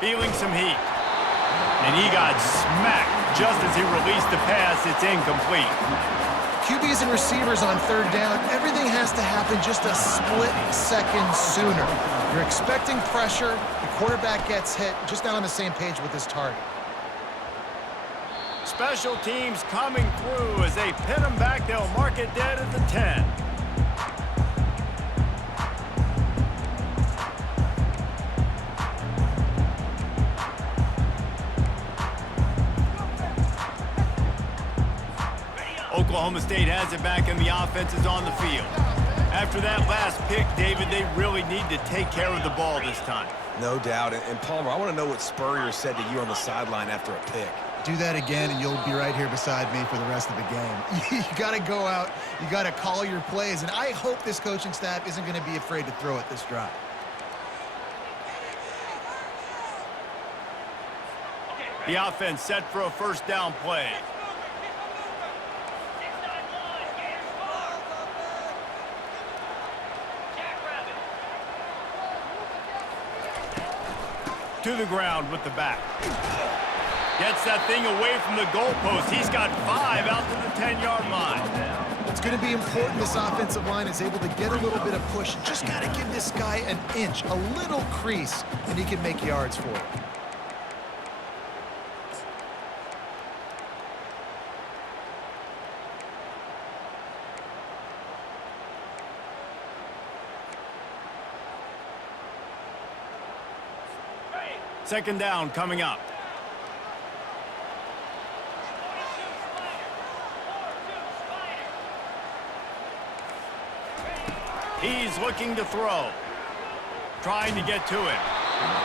Feeling some heat. And he got smacked just as he released the pass. It's incomplete. QBs and receivers on third down, everything has to happen just a split second sooner. You're expecting pressure, the quarterback gets hit, just not on the same page with his target. Special teams coming through as they pin him back. They'll mark it dead at the 10. Oklahoma State has it back and the offense is on the field. After that last pick, David, they really need to take care of the ball this time. No doubt. And Palmer, I want to know what Spurrier said to you on the sideline after a pick. Do that again and you'll be right here beside me for the rest of the game. You got to go out, you got to call your plays, and I hope this coaching staff isn't going to be afraid to throw it this drive. The offense set for a first down play. To the ground with the back. Gets that thing away from the goalpost. He's got 5 out to the 10-yard line. It's going to be important this offensive line is able to get a little bit of push. Just got to give this guy an inch, a little crease, and he can make yards for it. Second down coming up. He's looking to throw. Trying to get to it.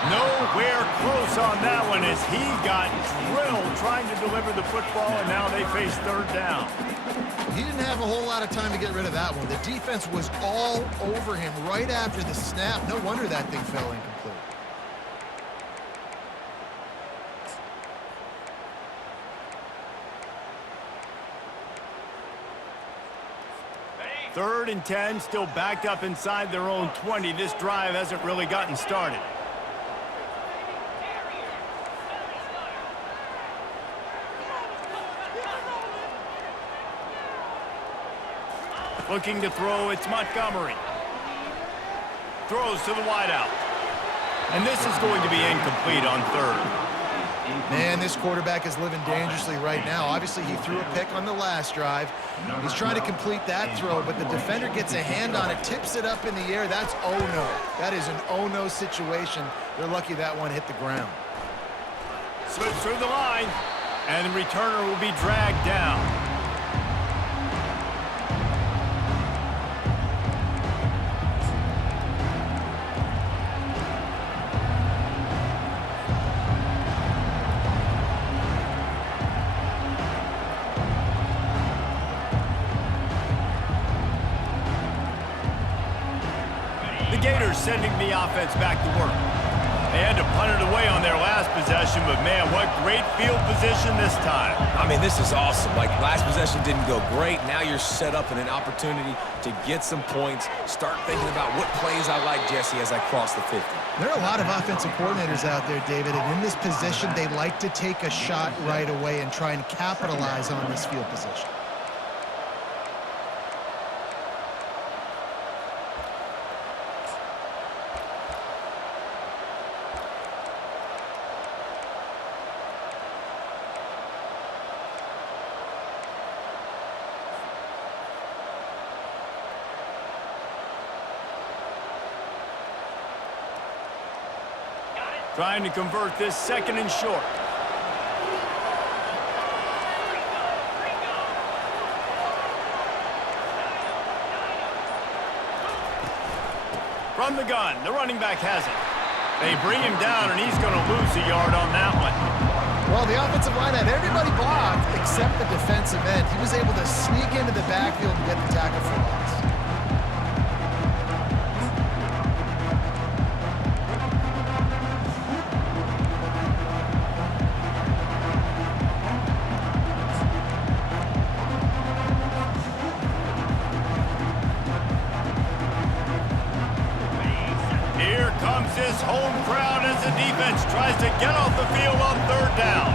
Nowhere close on that one as he got drilled trying to deliver the football, and now they face third down. He didn't have a whole lot of time to get rid of that one. The defense was all over him right after the snap. No wonder that thing fell incomplete. Third and 10, still backed up inside their own 20. This drive hasn't really gotten started. Looking to throw, it's Montgomery. Throws to the wideout. And this is going to be incomplete on third. Man, this quarterback is living dangerously right now. Obviously, he threw a pick on the last drive. He's trying to complete that throw, but the defender gets a hand on it, tips it up in the air. That's oh-no. That is an oh-no situation. They're lucky that one hit the ground. Slips through the line, and the returner will be dragged down. Gators sending the offense back to work. They had to punt it away on their last possession, but man, what great field position this time. I mean, this is awesome. Like, last possession didn't go great. Now you're set up in an opportunity to get some points. Start thinking about what plays I like, Jesse, as I cross the 50. There are a lot of offensive coordinators out there, David, and in this position, they like to take a shot right away and try and capitalize on this field position. Trying to convert this second and short. From the gun, the running back has it. They bring him down, and he's going to lose a yard on that one. Well, the offensive line had everybody blocked except the defensive end. He was able to sneak into the backfield and get the tackle for loss. Here comes this home crowd as the defense tries tries to get off the field on third down.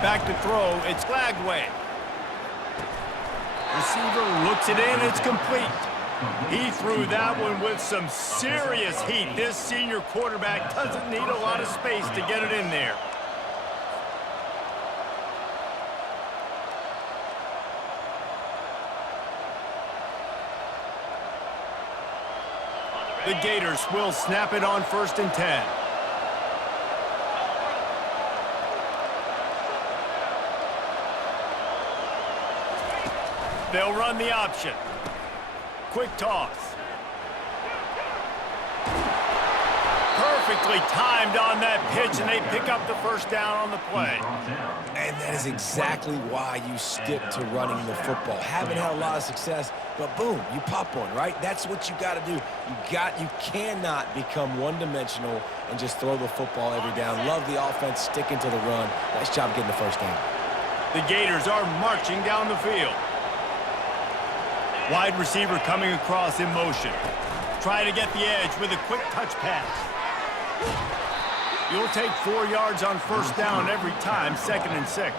Back to throw, it's flagged away. Receiver looks it in, it's complete. He threw that one with some serious heat. This senior quarterback doesn't need a lot of space to get it in there. The Gators will snap it on 1st and 10. They'll run the option. Quick toss. Perfectly timed on that pitch, and they pick up the first down on the play. And that is exactly why you stick to running the football. Haven't had a lot of success, but boom, you pop one, right? That's what you got to do. You cannot become one-dimensional and just throw the football every down. Love the offense sticking to the run. Nice job getting the first down. The Gators are marching down the field. Wide receiver coming across in motion. Try to get the edge with a quick touch pass. You'll take 4 yards on first down every time, 2nd and 6.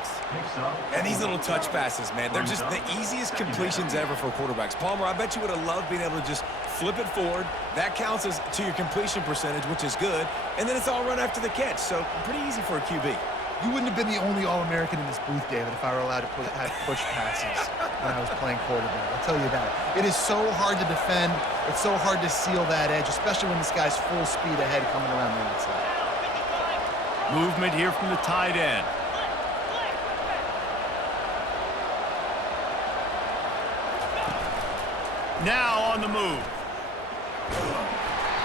And these little touch passes, man, they're just the easiest completions ever for quarterbacks. Palmer, I bet you would have loved being able to just flip it forward. That counts as to your completion percentage, which is good. And then it's all run after the catch, so pretty easy for a QB. You wouldn't have been the only All-American in this booth, David, if I were allowed to have push passes when I was playing quarterback. I'll tell you that. It is so hard to defend. It's so hard to seal that edge, especially when this guy's full speed ahead coming around the outside. Movement here from the tight end. Now on the move.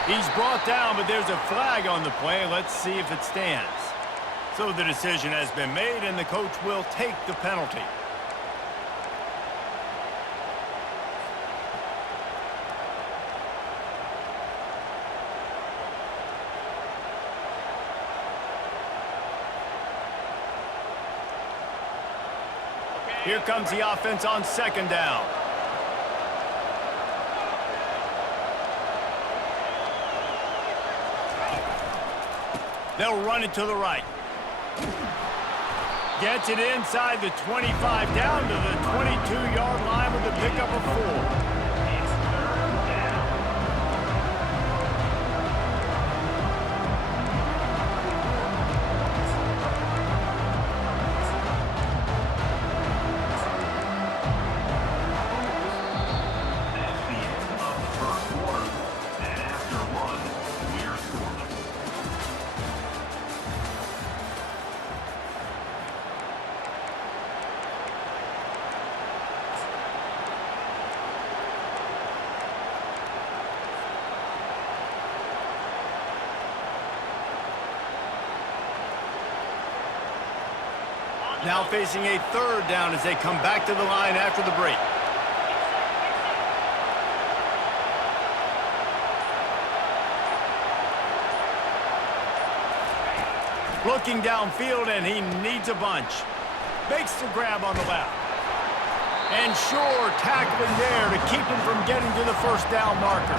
He's brought down, but there's a flag on the play. Let's see if it stands. So the decision has been made, and the coach will take the penalty. Here comes the offense on 2nd down. They'll run it to the right. Gets it inside the 25, down to the 22-yard line with a pickup of 4. Now facing a 3rd down as they come back to the line after the break. Looking downfield, and he needs a bunch. Makes the grab on the left. And sure, tackling there to keep him from getting to the first down marker.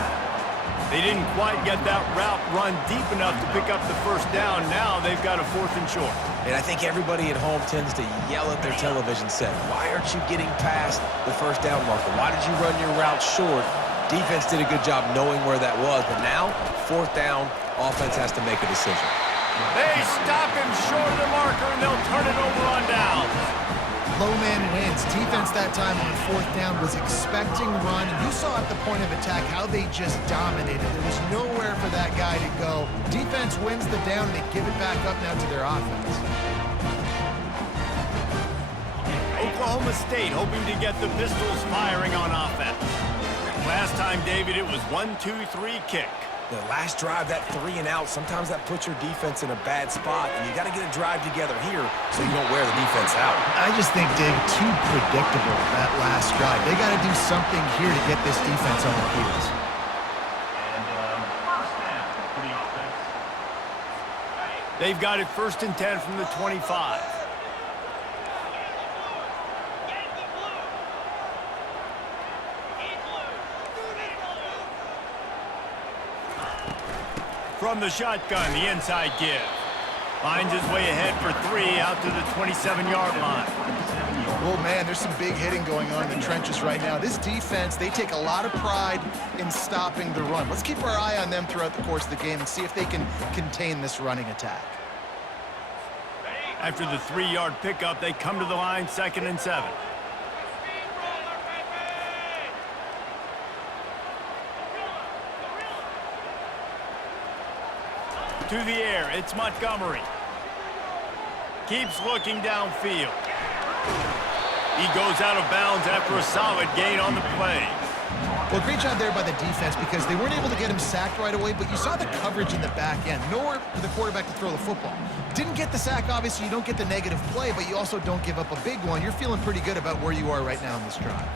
They didn't quite get that route run deep enough to pick up the first down. Now they've got a 4th and short. And I think everybody at home tends to yell at their television set, why aren't you getting past the first down marker? Why did you run your route short? Defense did a good job knowing where that was, but now, 4th down, offense has to make a decision. They stop him short of the marker, and they'll turn it over on downs. Low man wins. Defense that time on 4th down was expecting run. You saw at the point of attack how they just dominated. There was nowhere for that guy to go. Defense wins the down. They give it back up now to their offense. Oklahoma State hoping to get the Pistols firing on offense. Last time, David, it was 1-2-3 kick. The last drive, that 3 and out, sometimes that puts your defense in a bad spot, and you got to get a drive together here so you don't wear the defense out. I just think, Dave, too predictable, that last drive. They got to do something here to get this defense on their heels. They've got it 1st and 10 from the 25. From the shotgun, the inside give. Finds his way ahead for 3 out to the 27-yard line. Oh, man, there's some big hitting going on in the trenches right now. This defense, they take a lot of pride in stopping the run. Let's keep our eye on them throughout the course of the game and see if they can contain this running attack. After the 3-yard pickup, they come to the line, 2nd and 7. To the air, it's Montgomery. Keeps looking downfield. He goes out of bounds after a solid gain on the play. Well, great job there by the defense because they weren't able to get him sacked right away, but you saw the coverage in the back end. Nowhere for the quarterback to throw the football. Didn't get the sack, obviously. You don't get the negative play, but you also don't give up a big one. You're feeling pretty good about where you are right now in this drive.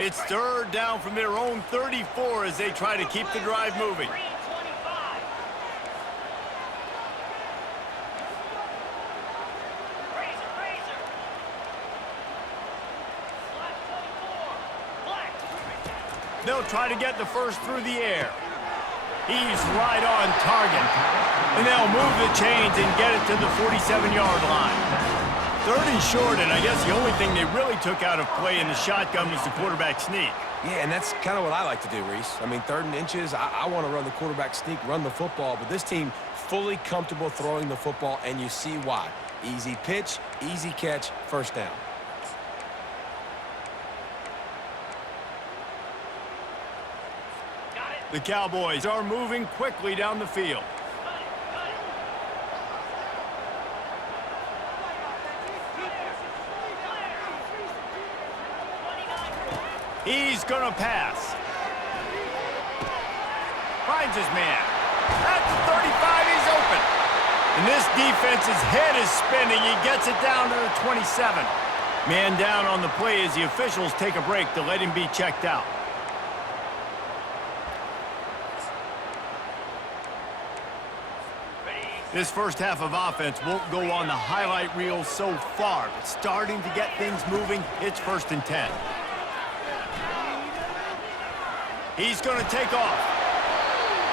It's 3rd down from their own 34 as they try to keep the drive moving. They'll try to get the first through the air. He's right on target. And they'll move the chains and get it to the 47-yard line. 3rd and short, and I guess the only thing they really took out of play in the shotgun was the quarterback sneak. Yeah, and that's kind of what I like to do, Reese. I mean, 3rd and inches, I want to run the quarterback sneak, run the football, but this team fully comfortable throwing the football, and you see why. Easy pitch, easy catch, 1st down. The Cowboys are moving quickly down the field. He's going to pass. Finds his man. At the 35, he's open. And this defense's head is spinning. He gets it down to the 27. Man down on the play as the officials take a break to let him be checked out. This first half of offense won't go on the highlight reel so far, but starting to get things moving, it's 1st and 10. He's going to take off.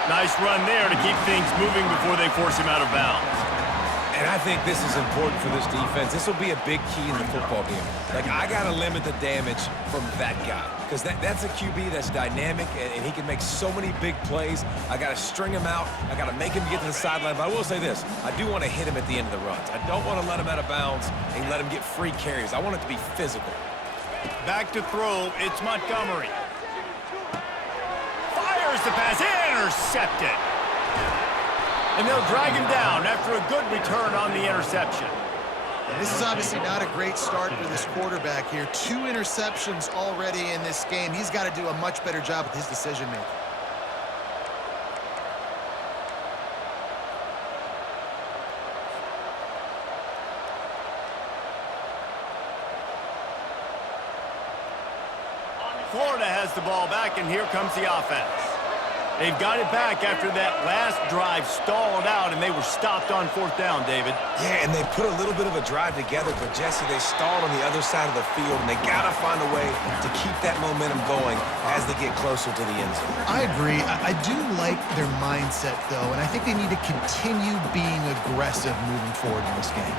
Nice run there to keep things moving before they force him out of bounds. And I think this is important for this defense. This will be a big key in the football game. Like, I got to limit the damage from that guy because that's a QB that's dynamic, and he can make so many big plays. I got to string him out. I got to make him get to the sideline. But I will say this. I do want to hit him at the end of the runs. I don't want to let him out of bounds and let him get free carries. I want it to be physical. Back to throw. It's Montgomery. Fires the pass. Intercepted. And they'll drag him down after a good return on the interception. And this is obviously not a great start for this quarterback here. 2 interceptions already in this game. He's got to do a much better job with his decision-making. Florida has the ball back, and here comes the offense. They've got it back after that last drive stalled out, and they were stopped on 4th down, David. Yeah, and they put a little bit of a drive together, but, Jesse, they stalled on the other side of the field, and they got to find a way to keep that momentum going as they get closer to the end zone. I agree. I do like their mindset, though, and I think they need to continue being aggressive moving forward in this game.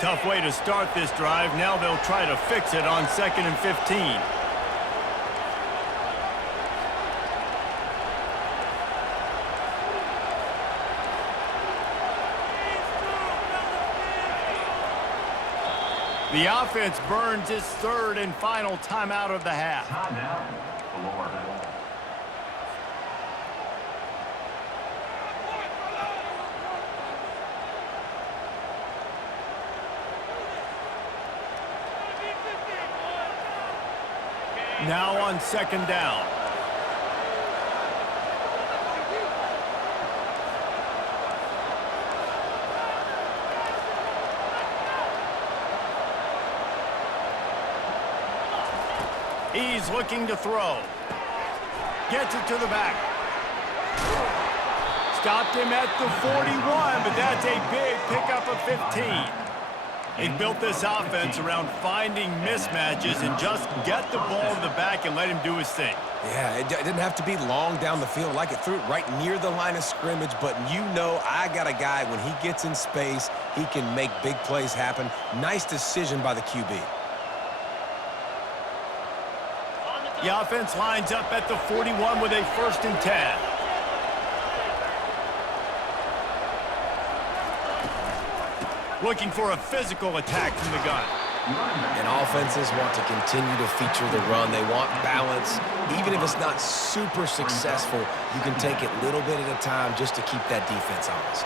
Tough way to start this drive. Now they'll try to fix it on 2nd and 15. The offense burns its 3rd and final timeout of the half. Now on 2nd down. He's looking to throw. Gets it to the back. Stopped him at the 41, but that's a big pickup of 15. He built this offense around finding mismatches and just get the ball to the back and let him do his thing. Yeah, it didn't have to be long down the field. Like it threw it right near the line of scrimmage, but you know I got a guy, when he gets in space, he can make big plays happen. Nice decision by the QB. The offense lines up at the 41 with a 1st and 10. Looking for a physical attack from the gun. And offenses want to continue to feature the run. They want balance. Even if it's not super successful, you can take it little bit at a time just to keep that defense honest.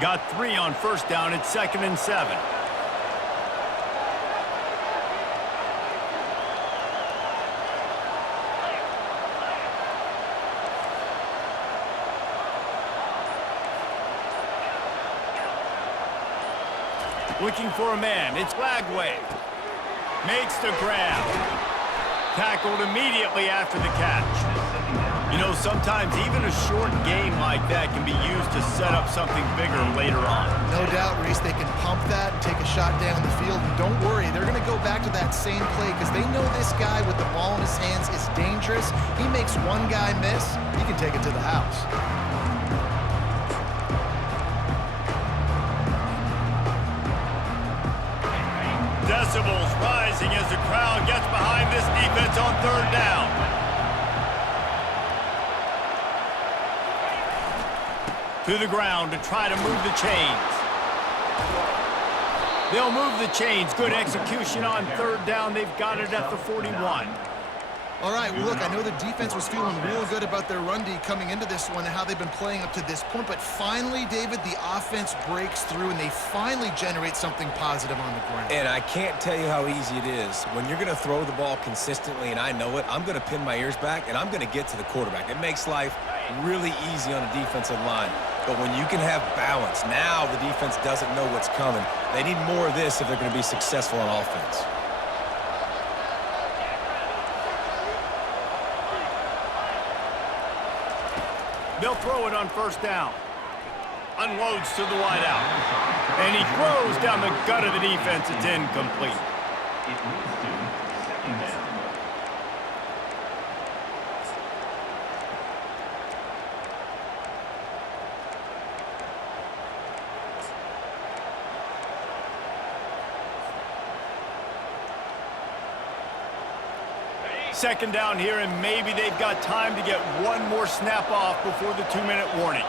Got 3 on 1st down. It's 2nd and 7. Looking for a man. It's Lagway. Makes the grab. Tackled immediately after the catch. You know, sometimes even a short game like that can be used to set up something bigger later on. No doubt, Reese, they can pump that and take a shot down the field. And don't worry, they're going to go back to that same play because they know this guy with the ball in his hands is dangerous. He makes one guy miss, he can take it to the house. Decibels rising as the crowd gets behind this defense on 3rd down. To the ground to try to move the chains. They'll move the chains. Good execution on 3rd down. They've got it at the 41. All right, well, look, I know the defense was feeling real good about their run D coming into this one and how they've been playing up to this point, but finally, David, the offense breaks through and they finally generate something positive on the ground. And I can't tell you how easy it is. When you're going to throw the ball consistently, and I know it, I'm going to pin my ears back, and I'm going to get to the quarterback. It makes life really easy on a defensive line. But when you can have balance, now the defense doesn't know what's coming. They need more of this if they're going to be successful on offense. They'll throw it on 1st down. Unloads to the wideout. And he throws down the gut of the defense. It's incomplete. It moves to 2nd down. Second down here, and maybe they've got time to get one more snap off before the 2-minute warning.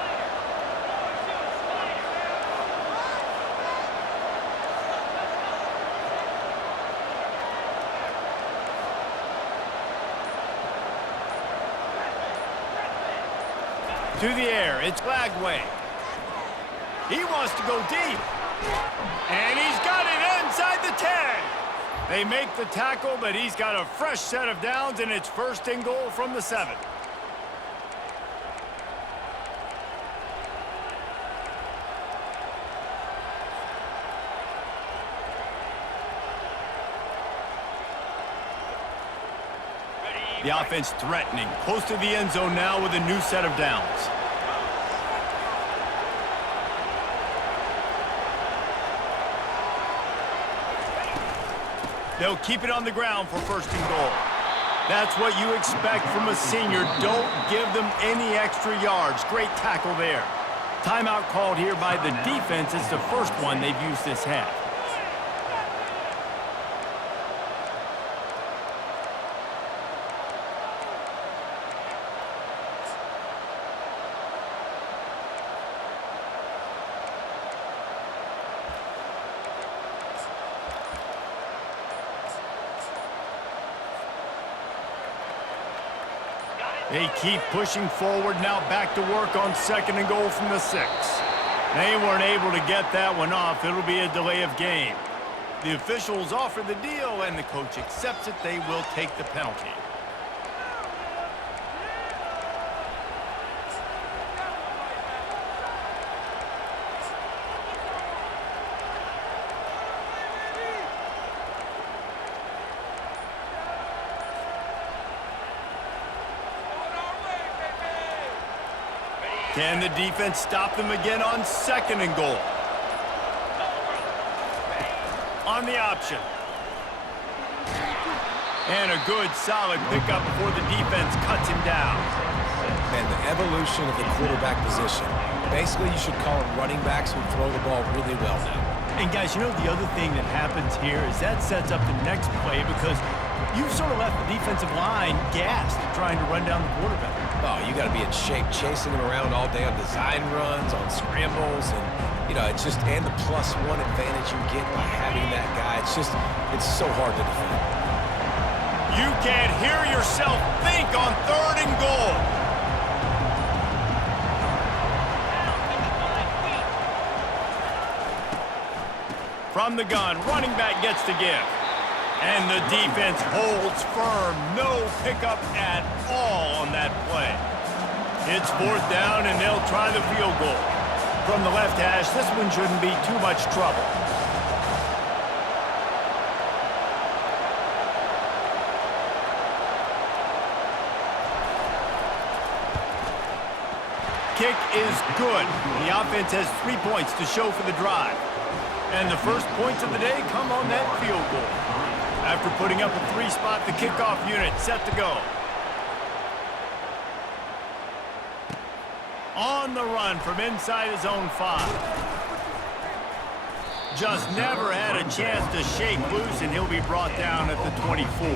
To the air, it's Lagway. He wants to go deep. And he's got it inside the 10. They make the tackle, but he's got a fresh set of downs, and it's 1st and goal from the 7. The offense threatening, close to the end zone now with a new set of downs. They'll keep it on the ground for 1st and goal. That's what you expect from a senior. Don't give them any extra yards. Great tackle there. Timeout called here by the defense. It's the first one they've used this half. They keep pushing forward now, back to work on 2nd and goal from the 6. They weren't able to get that one off. It'll be a delay of game. The officials offer the deal, and the coach accepts it. They will take the penalty. Can the defense stop them again on 2nd and goal? On the option. And a good, solid pickup before the defense cuts him down. Man, the evolution of the quarterback position. Basically, you should call them running backs who throw the ball really well now. And guys, you know the other thing that happens here is that sets up the next play because you sort of left the defensive line gassed trying to run down the quarterback. Oh, you got to be in shape, chasing him around all day on design runs, on scrambles, and, you know, it's just, and the +1 advantage you get by having that guy. It's so hard to defend. You can't hear yourself think on 3rd and goal. From the gun, running back gets the give. And the defense holds firm. No pickup at all on that play. It's 4th down, and they'll try the field goal. From the left hash, this one shouldn't be too much trouble. Kick is good. The offense has 3 points to show for the drive. And the first points of the day come on that field goal. After putting up a 3-spot, the kickoff unit set to go. On the run from inside his own 5. Just never had a chance to shake loose, and he'll be brought down at the 24.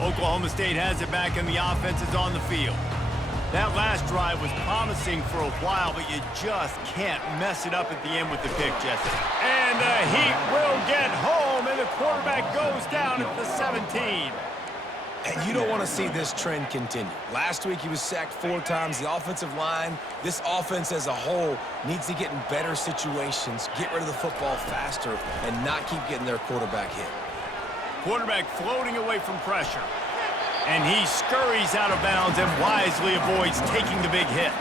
Oklahoma State has it back, and the offense is on the field. That last drive was promising for a while, but you just can't mess it up at the end with the pick, Jesse. And the Heat will get home, and the quarterback goes down at the 17. And you don't want to see this trend continue. Last week, he was sacked 4 times. The offensive line, this offense as a whole, needs to get in better situations, get rid of the football faster, and not keep getting their quarterback hit. Quarterback floating away from pressure. And he scurries out of bounds and wisely avoids taking the big hit.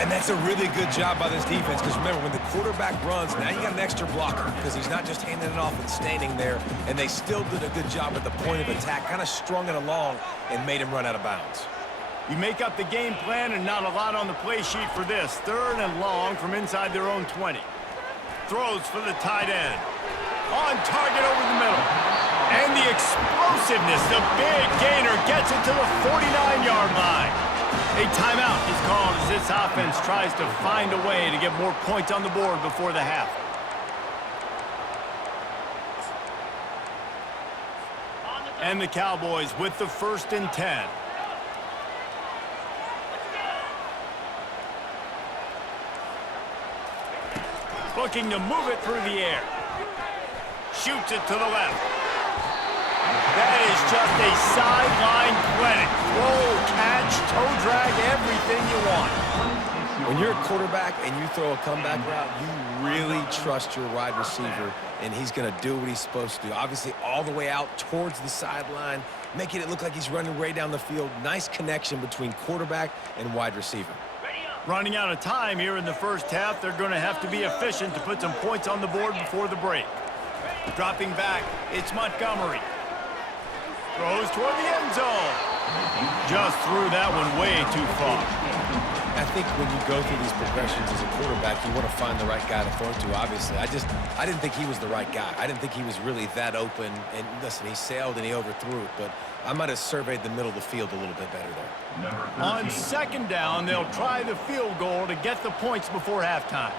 And that's a really good job by this defense, because remember, when the quarterback runs, now you got an extra blocker, because he's not just handing it off and standing there, and they still did a good job at the point of attack, kind of strung it along and made him run out of bounds. You make up the game plan, and not a lot on the play sheet for this. 3rd and long from inside their own 20. Throws for the tight end. On target over the middle. And the explosiveness, the big gainer gets it to the 49-yard line. A timeout is called as this offense tries to find a way to get more points on the board before the half. And the Cowboys with the 1st and 10. Looking to move it through the air. Shoots it to the left. That is just a sideline clinic. Roll, catch, toe drag, everything you want. When you're a quarterback and you throw a comeback route, you really trust your wide receiver, and he's going to do what he's supposed to do. Obviously, all the way out towards the sideline, making it look like he's running way down the field. Nice connection between quarterback and wide receiver. Running out of time here in the first half. They're going to have to be efficient to put some points on the board before the break. Dropping back, it's Montgomery. Throws toward the end zone. Just threw that one way too far. I think when you go through these progressions as a quarterback, you want to find the right guy to throw to, obviously. I didn't think he was the right guy. I didn't think he was really that open. And listen, he sailed and he overthrew it, but I might have surveyed the middle of the field a little bit better there. On 2nd down, they'll try the field goal to get the points before halftime.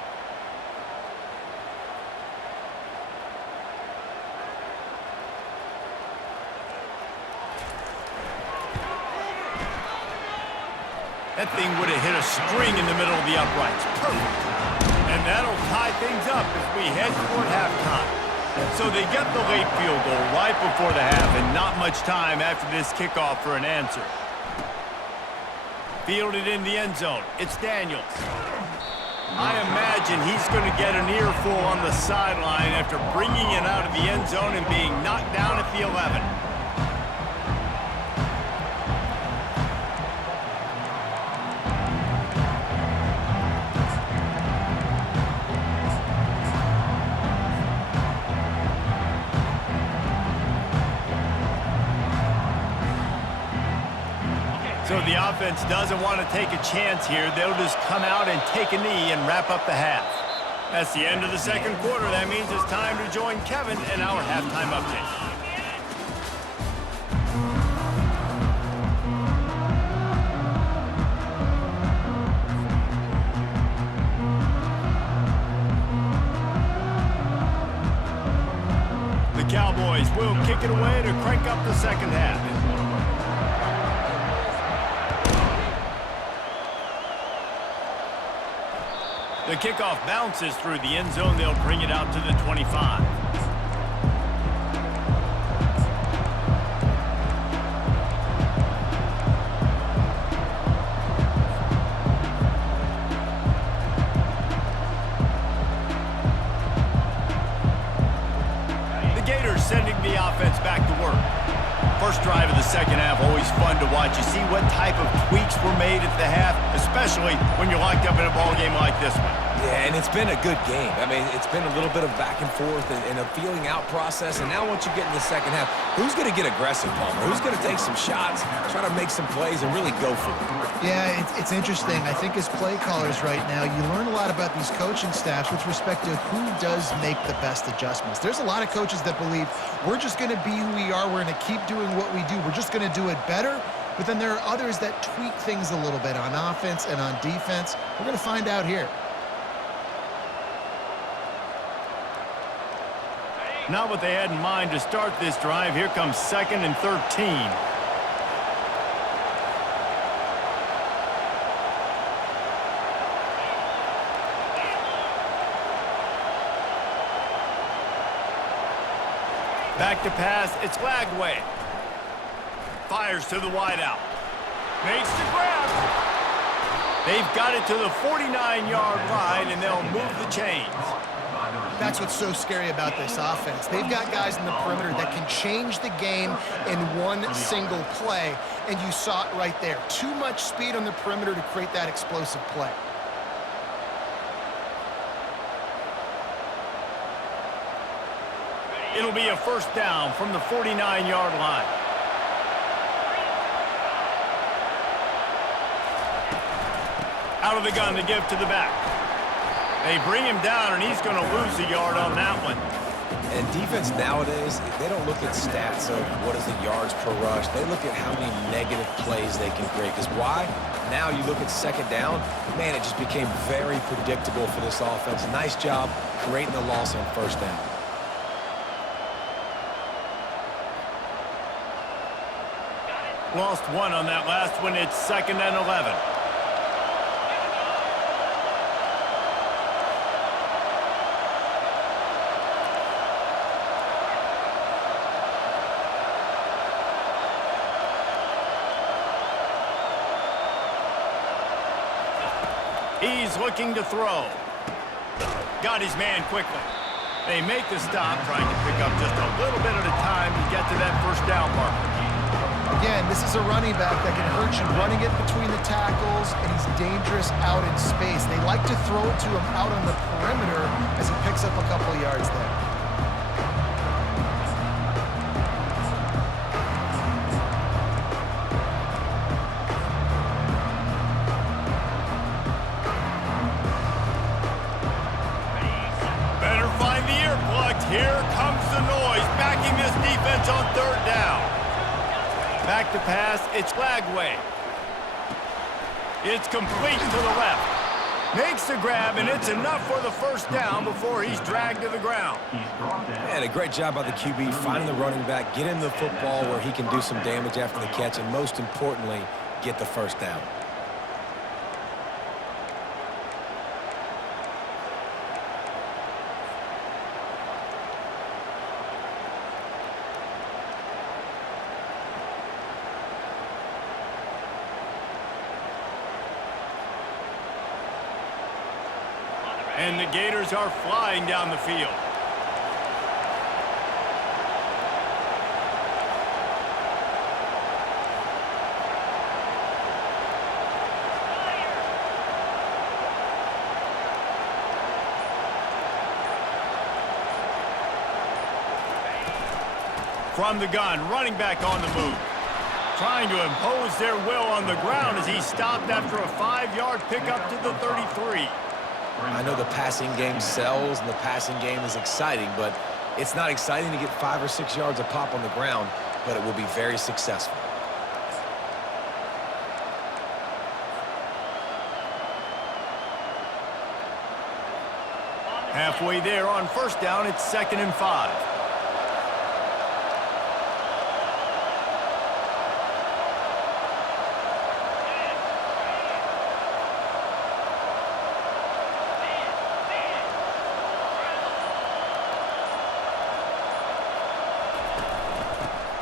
That thing would have hit a string in the middle of the uprights. Perfect. And that'll tie things up as we head toward halftime. So they get the late field goal right before the half, and not much time after this kickoff for an answer. Fielded in the end zone. It's Daniels. I imagine he's going to get an earful on the sideline after bringing it out of the end zone and being knocked down at the 11. So the offense doesn't want to take a chance here. They'll just come out and take a knee and wrap up the half. That's the end of the second quarter. That means it's time to join Kevin in our halftime update. The Cowboys will kick it away to crank up the second half. The kickoff bounces through the end zone. They'll bring it out to the 25. The Gators sending the offense back to work. First drive of the second half, always fun to watch. You see what type of tweaks were made at the half, especially when you're locked up in a ball game like this one. Yeah, and it's been a good game. I mean, it's been a little bit of back and forth and a feeling out process. And now once you get in the second half, who's going to get aggressive, Palmer? Who's going to take some shots, try to make some plays, and really go for it? Yeah, it's interesting. I think as play callers right now, you learn a lot about these coaching staffs with respect to who does make the best adjustments. There's a lot of coaches that believe we're just going to be who we are. We're going to keep doing what we do. We're just going to do it better. But then there are others that tweak things a little bit on offense and on defense. We're going to find out here. Not what they had in mind to start this drive. Here comes 2nd and 13. Back to pass. It's Lagway. Fires to the wideout. Makes the grab. They've got it to the 49-yard line, and they'll move the chains. That's what's so scary about this offense. They've got guys in the perimeter that can change the game in one single play, and you saw it right there. Too much speed on the perimeter to create that explosive play. It'll be a first down from the 49-yard line. Out of the gun to give to the back. They bring him down, and he's going to lose a yard on that one. And defense nowadays, they don't look at stats of what is the yards per rush. They look at how many negative plays they can create. Because why? Now you look at second down, man, it just became very predictable for this offense. Nice job creating the loss on first down. Lost one on that last one. It's 2nd and 11. He's looking to throw. Got his man quickly. They make the stop, trying to pick up just a little bit at a time to get to that first down marker. Again, this is a running back that can hurt you running it between the tackles, and he's dangerous out in space. They like to throw it to him out on the perimeter as he picks up a couple yards there. Better find the earplugs. Here comes the noise, backing this defense on third down. Back to pass, it's Lagway. It's complete to the left. Makes the grab, and it's enough for the first down before he's dragged to the ground. And a great job by the QB finding the running back, get him the football where he can do some damage after the catch, and most importantly, get the first down. And the Gators are flying down the field. From the gun, running back on the move. Trying to impose their will on the ground as he stopped after a 5-yard pickup to the 33. I know the passing game sells and the passing game is exciting, but it's not exciting to get 5 or 6 yards a pop on the ground, but it will be very successful. Halfway there on first down, it's 2nd and 5.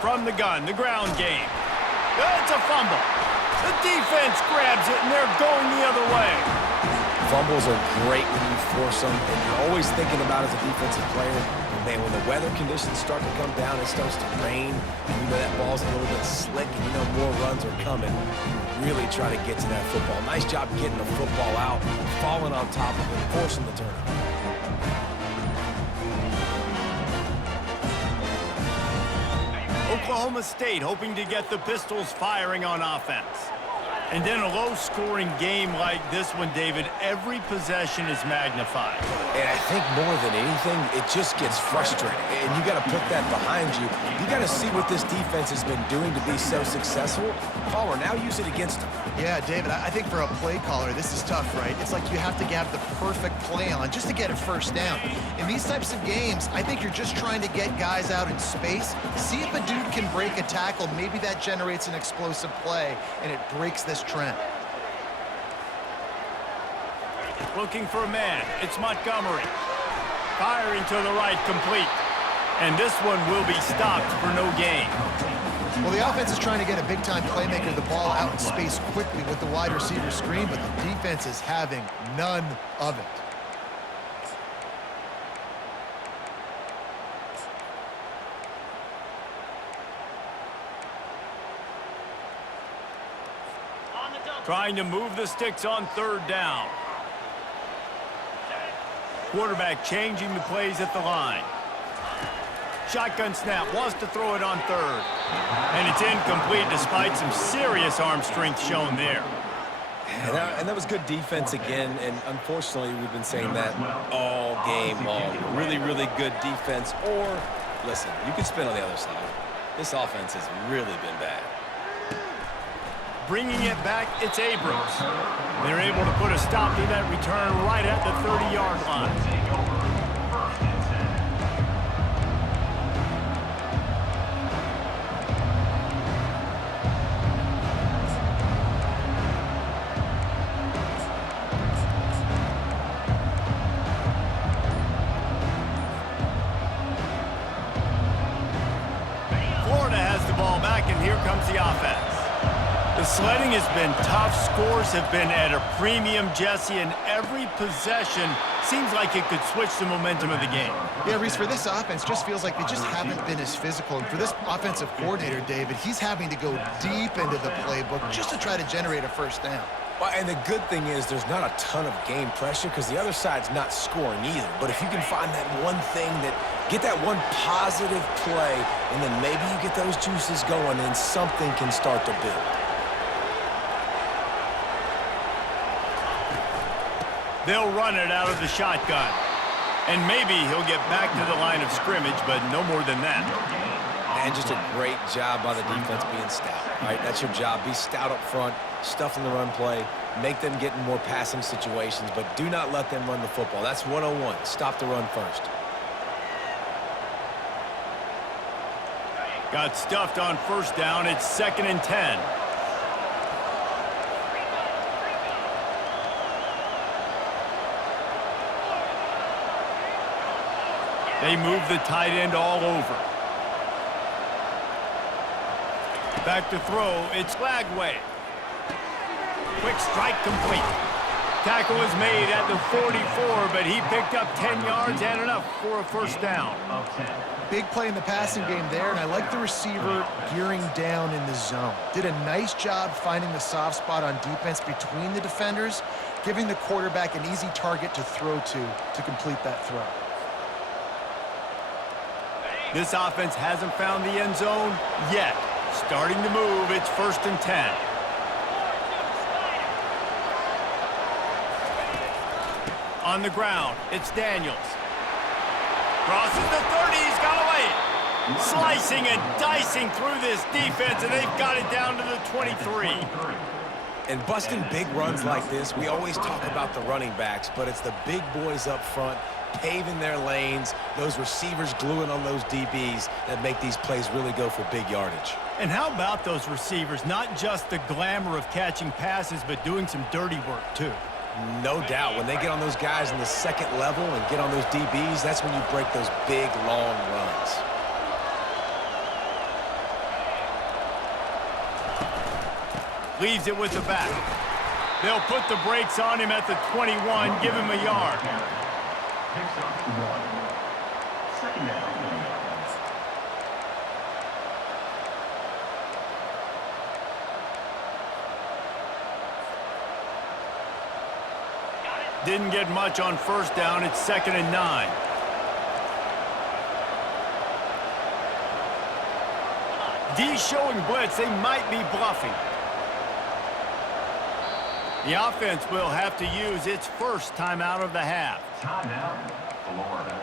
From the gun, the ground game. It's a fumble. The defense grabs it, and they're going the other way. Fumbles are great when you force them, and you're always thinking about as a defensive player, man, when the weather conditions start to come down, it starts to rain, and you know that ball's a little bit slick, and you know more runs are coming. You really try to get to that football. Nice job getting the football out, falling on top of it, forcing the turnover. Oklahoma State hoping to get the Pistols firing on offense. And in a low-scoring game like this one, David, every possession is magnified. And I think more than anything, it just gets frustrating. And you got to put that behind you. You got to see what this defense has been doing to be so successful. Caller, now use it against them. Yeah, David, I think for a play caller, this is tough, right? It's like you have to have the perfect play on just to get a first down. In these types of games, I think you're just trying to get guys out in space, see if a dude can break a tackle. Maybe that generates an explosive play, and it breaks this trend. Looking for a man. It's Montgomery. Firing to the right, complete. And this one will be stopped for no gain. Well, the offense is trying to get a big-time playmaker the ball out in space quickly with the wide receiver screen, but the defense is having none of it. Trying to move the sticks on 3rd down. Quarterback changing the plays at the line. Shotgun snap, wants to throw it on 3rd. And it's incomplete despite some serious arm strength shown there. And that was good defense again, and unfortunately we've been saying that all game long. Really, really good defense, or, listen, you can spin on the other side. This offense has really been bad. Bringing it back, it's Abrams. They're able to put a stop to that return right at the 30-yard line. Florida has the ball back, and here comes the offense. The sledding has been tough. Scores have been at a premium, Jesse, and every possession seems like it could switch the momentum of the game. Yeah, Reese, for this offense, just feels like they just haven't been as physical. And for this offensive coordinator, David, he's having to go deep into the playbook just to try to generate a first down. Well, and the good thing is there's not a ton of game pressure because the other side's not scoring either. But if you can find that one thing get that one positive play, and then maybe you get those juices going and something can start to build. They'll run it out of the shotgun. And maybe he'll get back to the line of scrimmage, but no more than that. And just a great job by the defense being stout. All right, that's your job. Be stout up front, stuff in the run play, make them get in more passing situations, but do not let them run the football. That's 101. Stop the run first. Got stuffed on first down. It's 2nd and 10. They move the tight end all over. Back to throw. It's Lagway. Quick strike complete. Tackle was made at the 44, but he picked up 10 yards and enough for a first down. Big play in the passing game there, and I like the receiver gearing down in the zone. Did a nice job finding the soft spot on defense between the defenders, giving the quarterback an easy target to throw to complete that throw. This offense hasn't found the end zone yet. Starting to move, it's 1st and 10. On the ground, it's Daniels. Crosses the 30, he's got away. Slicing and dicing through this defense, and they've got it down to the 23. And busting big runs like this, we always talk about the running backs, but it's the big boys up front paving their lanes, those receivers gluing on those DBs that make these plays really go for big yardage. And how about those receivers? Not just the glamour of catching passes, but doing some dirty work, too. No doubt. When they get on those guys in the second level and get on those DBs, that's when you break those big, long runs. Leaves it with the back. They'll put the brakes on him at the 21, give him a yard. Picks up 1. Second down. Didn't get much on first down. It's 2nd and 9. D showing blitz. They might be bluffing. The offense will have to use its first timeout of the half. Timeout, Florida.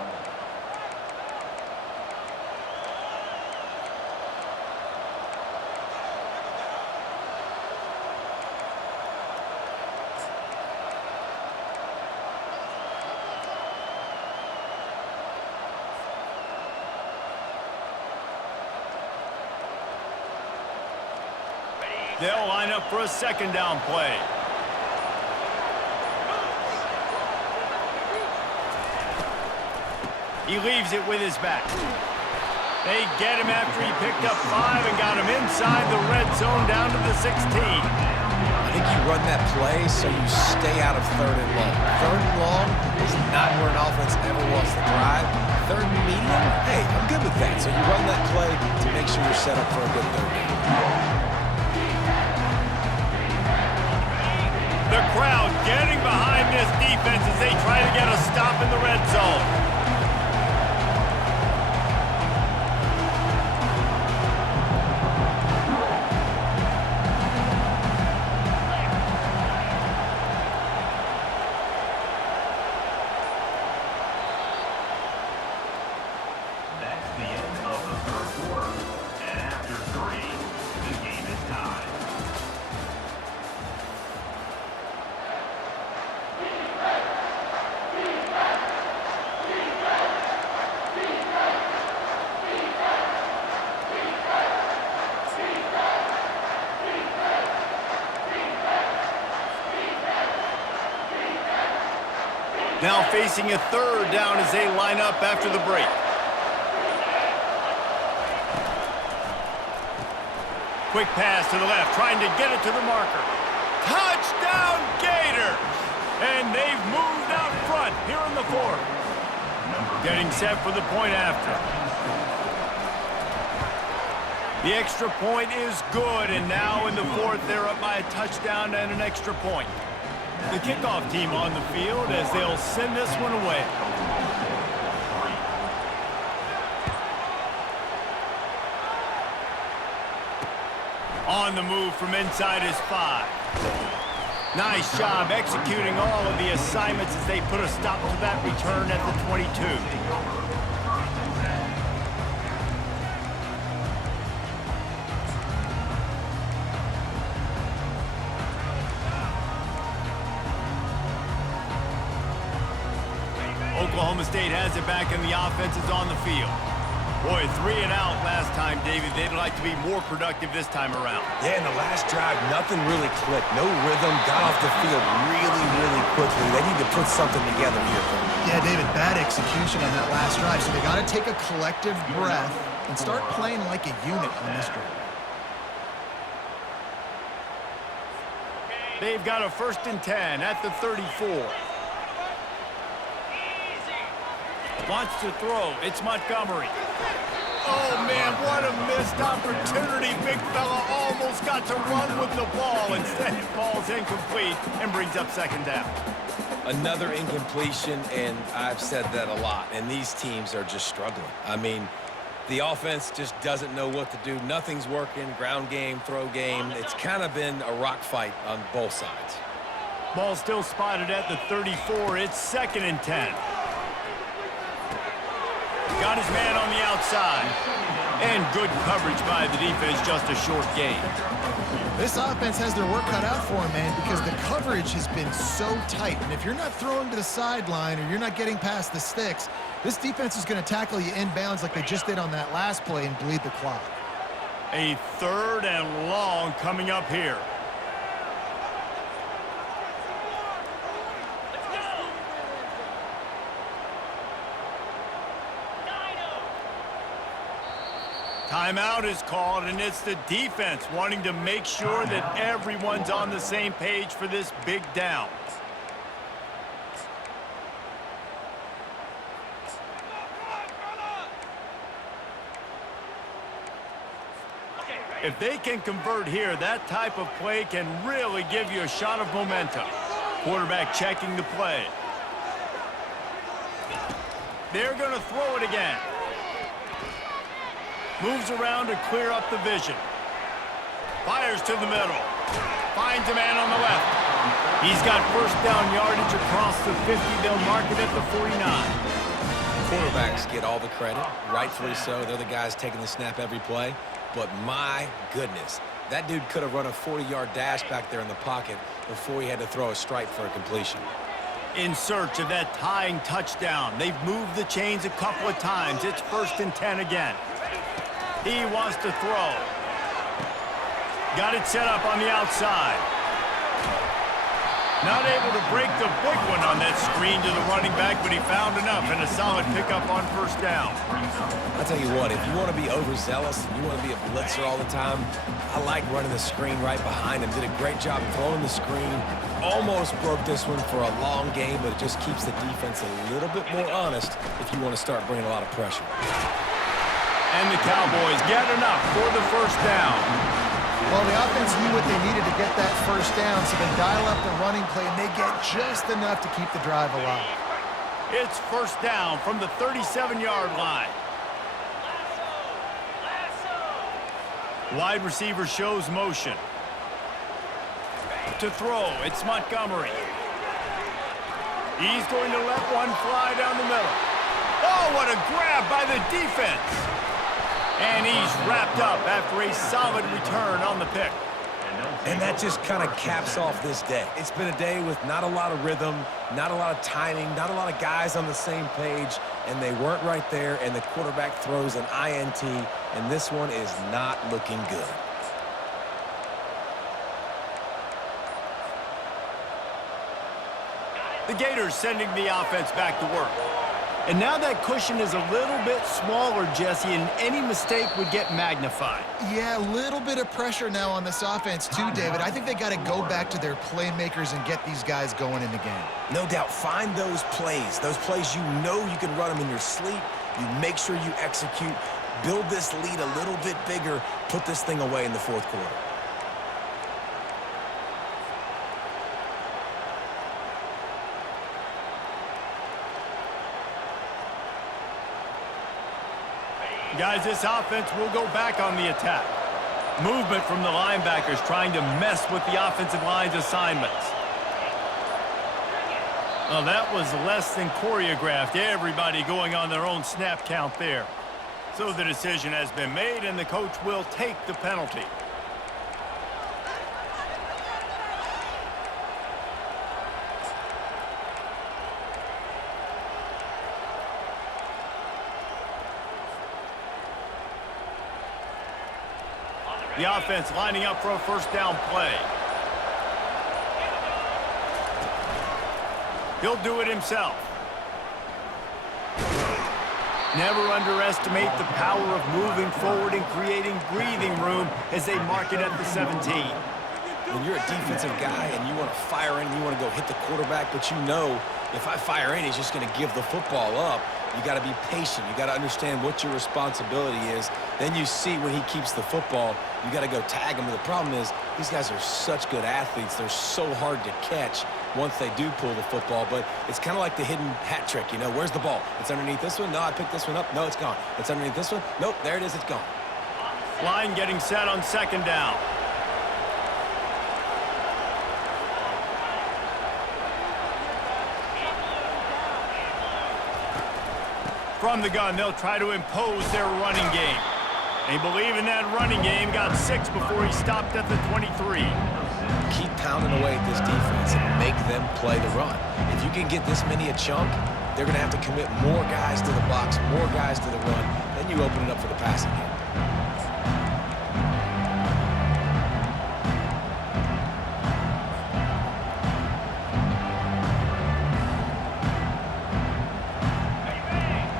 They'll line up for a 2nd down play. He leaves it with his back. They get him after he picked up 5 and got him inside the red zone down to the 16. I think you run that play so you stay out of 3rd and long. 3rd and long is not where an offense ever wants to thrive. 3rd and medium, hey, I'm good with that. So you run that play to make sure you're set up for a good 3rd down. The crowd getting behind this defense as they try to get a stop in the red zone. That's the end of the 3rd quarter. And after 3, the game is tied. Now facing a 3rd down as they line up after the break. Quick pass to the left, trying to get it to the marker. Touchdown Gators! And they've moved out front here in the 4th. Getting set for the point after. The extra point is good, and now in the 4th, they're up by a touchdown and an extra point. The kickoff team on the field as they'll send this one away. On the move from inside his 5. Nice job executing all of the assignments as they put a stop to that return at the 22. Oklahoma State has it back and the offense is on the field. Boy, 3 and out last time, David. They'd like to be more productive this time around. Yeah, in the last drive, nothing really clicked. No rhythm, got off the field really, really quickly. They need to put something together here. Yeah, David, bad execution on that last drive, so they got to take a collective breath and start playing like a unit on this drive. They've got a 1st and 10 at the 34. Wants to throw. It's Montgomery. Oh, man, what a missed opportunity. Big fella almost got to run with the ball. Instead, it falls incomplete and brings up 2nd down. Another incompletion, and I've said that a lot, and these teams are just struggling. I mean, the offense just doesn't know what to do. Nothing's working, ground game, throw game. It's kind of been a rock fight on both sides. Ball still spotted at the 34. It's 2nd and 10. Got his man on the outside. And good coverage by the defense, just a short gain. This offense has their work cut out for them, man, because the coverage has been so tight. And if you're not throwing to the sideline or you're not getting past the sticks, this defense is going to tackle you inbounds like they just did on that last play and bleed the clock. A 3rd and long coming up here. Timeout is called, and it's the defense wanting to make sure that everyone's on the same page for this big down. If they can convert here, that type of play can really give you a shot of momentum. Quarterback checking the play. They're going to throw it again. Moves around to clear up the vision. Fires to the middle. Finds a man on the left. He's got 1st down yardage across the 50. They'll mark it at the 49. Quarterbacks get all the credit, rightfully so. They're the guys taking the snap every play. But my goodness, that dude could have run a 40-yard dash back there in the pocket before he had to throw a strike for a completion. In search of that tying touchdown. They've moved the chains a couple of times. It's 1st and 10 again. He wants to throw. Got it set up on the outside. Not able to break the big one on that screen to the running back, but he found enough and a solid pickup on 1st down. I'll tell you what, if you want to be overzealous and you want to be a blitzer all the time, I like running the screen right behind him. Did a great job throwing the screen. Almost broke this one for a long game, but it just keeps the defense a little bit more honest if you want to start bringing a lot of pressure. And the Cowboys get enough for the 1st down. Well, the offense knew what they needed to get that 1st down, so they dial up the running play, and they get just enough to keep the drive alive. It's 1st down from the 37-yard line. Wide receiver shows motion. To throw, it's Montgomery. He's going to let one fly down the middle. Oh, what a grab by the defense! And he's wrapped up after a solid return on the pick. And that just kind of caps off this day. It's been a day with not a lot of rhythm, not a lot of timing, not a lot of guys on the same page, and they weren't right there, and the quarterback throws an INT, and this one is not looking good. The Gators sending the offense back to work. And now that cushion is a little bit smaller, Jesse, and any mistake would get magnified. Yeah, a little bit of pressure now on this offense too, David. I think they got to go back to their playmakers and get these guys going in the game. No doubt, find those plays you know you can run them in your sleep. You make sure you execute, build this lead a little bit bigger, put this thing away in the 4th quarter. Guys, this offense will go back on the attack. Movement from the linebackers trying to mess with the offensive line's assignments. Well, that was less than choreographed. Everybody going on their own snap count there. So the decision has been made, and the coach will take the penalty. The offense lining up for a 1st down play. He'll do it himself. Never underestimate the power of moving forward and creating breathing room as they mark it at the 17. when you're a defensive guy and you want to fire in and you want to go hit the quarterback, but you know if I fire in, he's just going to give the football up. You got to be patient. You got to understand what your responsibility is. Then you see when he keeps the football, you got to go tag him. But the problem is these guys are such good athletes. They're so hard to catch once they do pull the football. But it's kind of like the hidden hat trick. You know, where's the ball? It's underneath this one. No, I picked this one up. No, it's gone. It's underneath this one. Nope, there it is. It's gone. Line getting set on second down. From the gun, they'll try to impose their running game. They believe in that running game. Got 6 before he stopped at the 23. Keep pounding away at this defense and make them play the run. If you can get this many a chunk, they're going to have to commit more guys to the box, more guys to the run. Then you open it up for the passing game.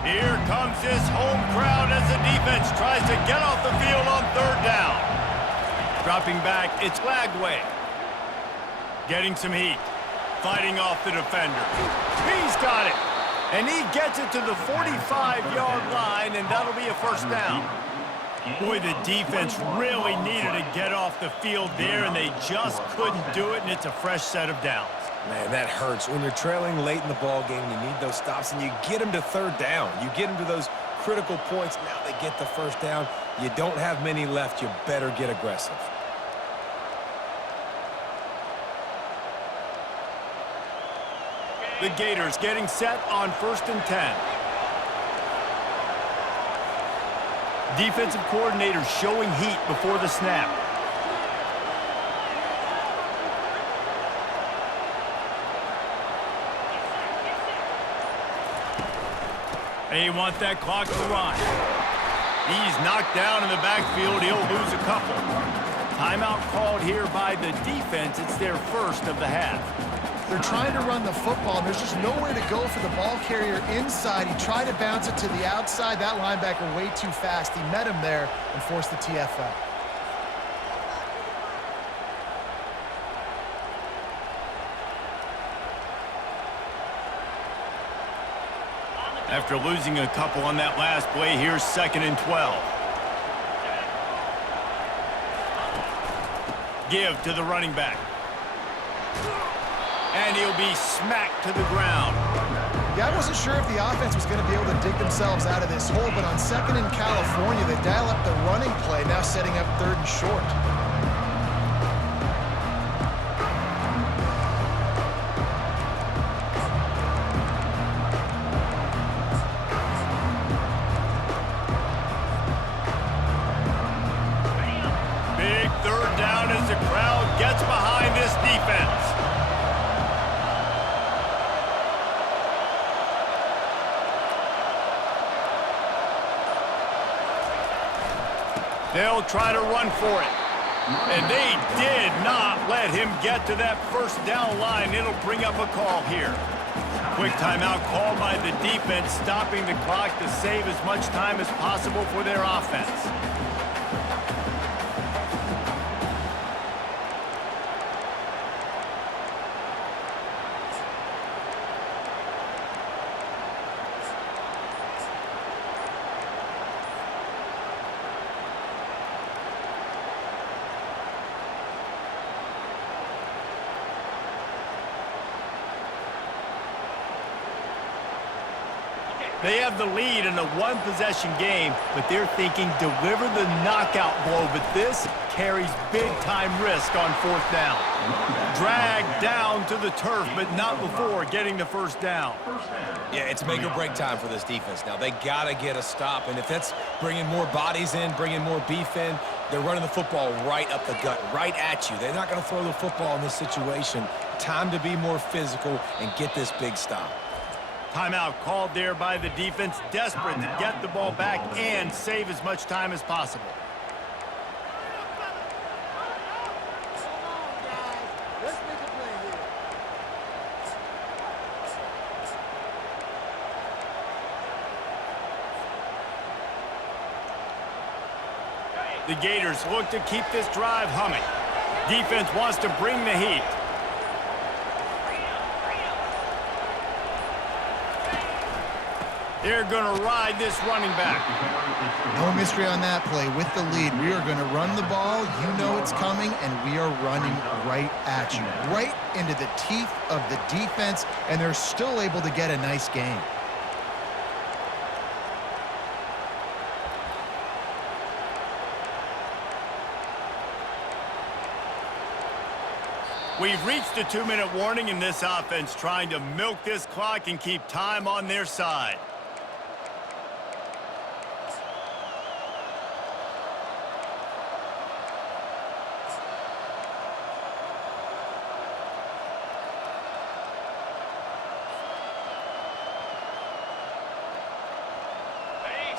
Here comes this home crowd as the defense tries to get off the field on third down. Dropping back, it's Lagway. Getting some heat. Fighting off the defender. He's got it. And he gets it to the 45-yard line, and that'll be a first down. Boy, the defense really needed to get off the field there, and they just couldn't do it, and it's a fresh set of downs. Man, that hurts. When you're trailing late in the ball game, you need those stops, and you get them to third down. You get them to those critical points. Now they get the first down. You don't have many left. You better get aggressive. The Gators getting set on 1st and 10. Defensive coordinator showing heat before the snap. They want that clock to run. He's knocked down in the backfield. He'll lose a couple. Timeout called here by the defense. It's their first of the half. They're trying to run the football, and there's just nowhere to go for the ball carrier inside. He tried to bounce it to the outside. That linebacker way too fast. He met him there and forced the TFL. After losing a couple on that last play, here's 2nd and 12. Give to the running back. And he'll be smacked to the ground. Yeah, I wasn't sure if the offense was going to be able to dig themselves out of this hole, but on 2nd in California, they dial up the running play, now setting up 3rd and short. Big 3rd down as the crowd gets behind this defense. They'll try to run for it. And they did not let him get to that 1st down line. It'll bring up a call here. Quick timeout called by the defense, stopping the clock to save as much time as possible for their offense. They have the lead in a one-possession game, but they're thinking deliver the knockout blow, but this carries big-time risk on 4th down. Dragged down to the turf, but not before getting the 1st down. Yeah, it's make or break time for this defense now. They got to get a stop, and if that's bringing more bodies in, bringing more beef in, they're running the football right up the gut, right at you. They're not going to throw the football in this situation. Time to be more physical and get this big stop. Timeout called there by the defense, desperate to get the ball back and save as much time as possible. The Gators look to keep this drive humming. Defense wants to bring the heat. They're going to ride this running back. No mystery on that play. With the lead, we are going to run the ball. You know it's coming, and we are running right at you, right into the teeth of the defense, and they're still able to get a nice gain. We've reached the 2-minute warning in this offense, trying to milk this clock and keep time on their side.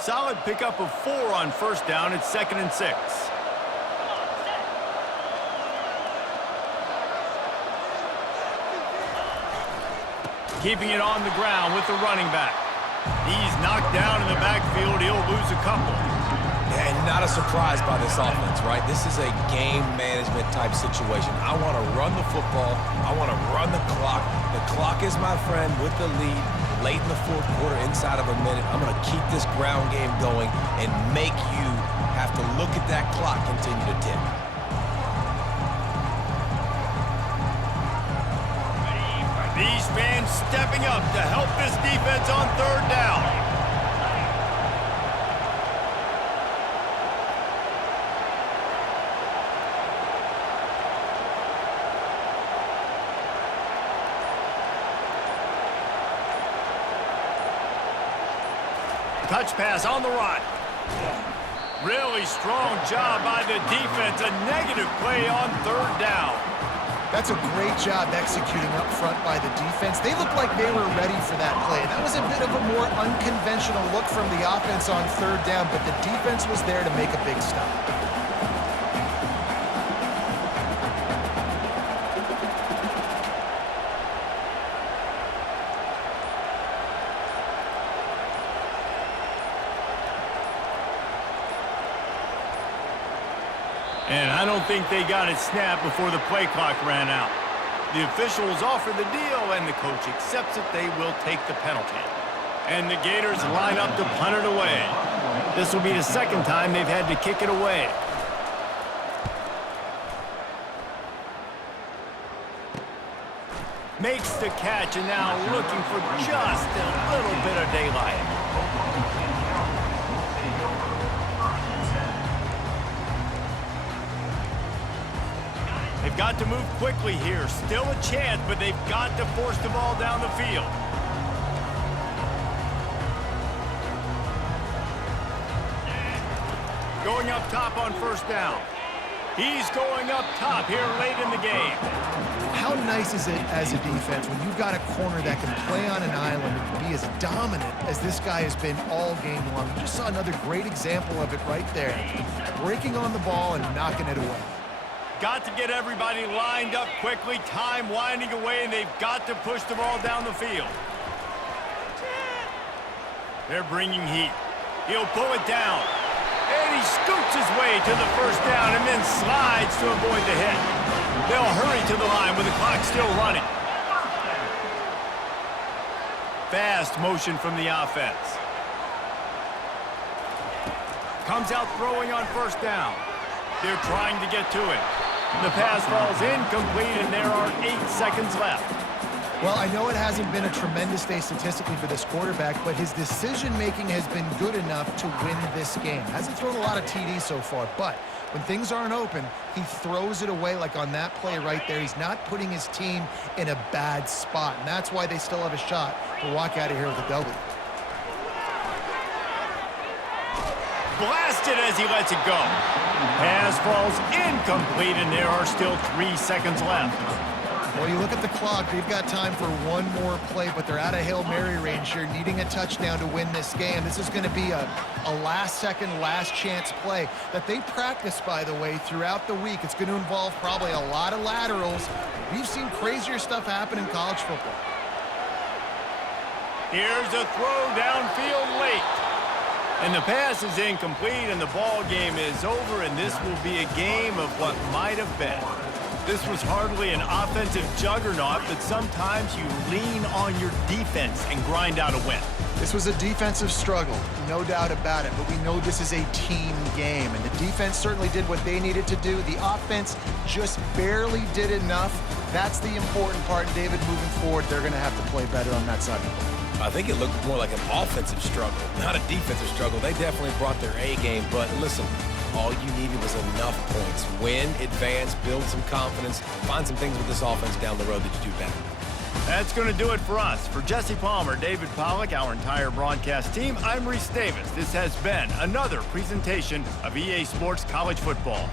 Solid pickup of 4 on first down. It's 2nd and 6. Keeping it on the ground with the running back. He's knocked down in the backfield. He'll lose a couple. And not a surprise by this offense, right? This is a game management type situation. I want to run the football. I want to run the clock. The clock is my friend with the lead. Late in the 4th quarter, inside of a minute, I'm going to keep this ground game going and make you have to look at that clock continue to tick. These fans stepping up to help this defense on 3rd down. Touch pass on the run. Really strong job by the defense. A negative play on 3rd down. That's a great job executing up front by the defense. They looked like they were ready for that play. That was a bit of a more unconventional look from the offense on 3rd down, but the defense was there to make a big stop. And I don't think they got it snapped before the play clock ran out. The officials offer the deal, and the coach accepts it. They will take the penalty. And the Gators line up to punt it away. This will be the 2nd time they've had to kick it away. Makes the catch, and now looking for just a little bit of daylight. They've got to move quickly here. Still a chance, but they've got to force the ball down the field. Going up top on 1st down. He's going up top here late in the game. How nice is it as a defense when you've got a corner that can play on an island and be as dominant as this guy has been all game long? You just saw another great example of it right there. Breaking on the ball and knocking it away. Got to get everybody lined up quickly. Time winding away, and they've got to push the ball down the field. They're bringing heat. He'll pull it down. And he scoots his way to the 1st down and then slides to avoid the hit. They'll hurry to the line with the clock still running. Fast motion from the offense. Comes out throwing on 1st down. They're trying to get to it. The pass falls incomplete, and there are 8 seconds left. Well, I know it hasn't been a tremendous day statistically for this quarterback, but his decision-making has been good enough to win this game. Hasn't thrown a lot of TDs so far, but when things aren't open, he throws it away like on that play right there. He's not putting his team in a bad spot, and that's why they still have a shot to walk out of here with a W. Blasted as he lets it go. Pass falls incomplete, and there are still 3 seconds left. Well, you look at the clock, they've got time for one more play, but they're out of Hail Mary range here, needing a touchdown to win this game. This is going to be a last-second, last-chance play that they practice, by the way, throughout the week. It's going to involve probably a lot of laterals. We've seen crazier stuff happen in college football. Here's a throw downfield late. And the pass is incomplete, and the ball game is over, and this will be a game of what might have been. This was hardly an offensive juggernaut, but sometimes you lean on your defense and grind out a win. This was a defensive struggle, no doubt about it, but we know this is a team game, and the defense certainly did what they needed to do. The offense just barely did enough. That's the important part, and David, moving forward, they're going to have to play better on that side of the ball. I think it looked more like an offensive struggle, not a defensive struggle. They definitely brought their A game, but listen, all you needed was enough points. Win, advance, build some confidence, find some things with this offense down the road that you do better. That's going to do it for us. For Jesse Palmer, David Pollack, our entire broadcast team, I'm Reese Davis. This has been another presentation of EA Sports College Football.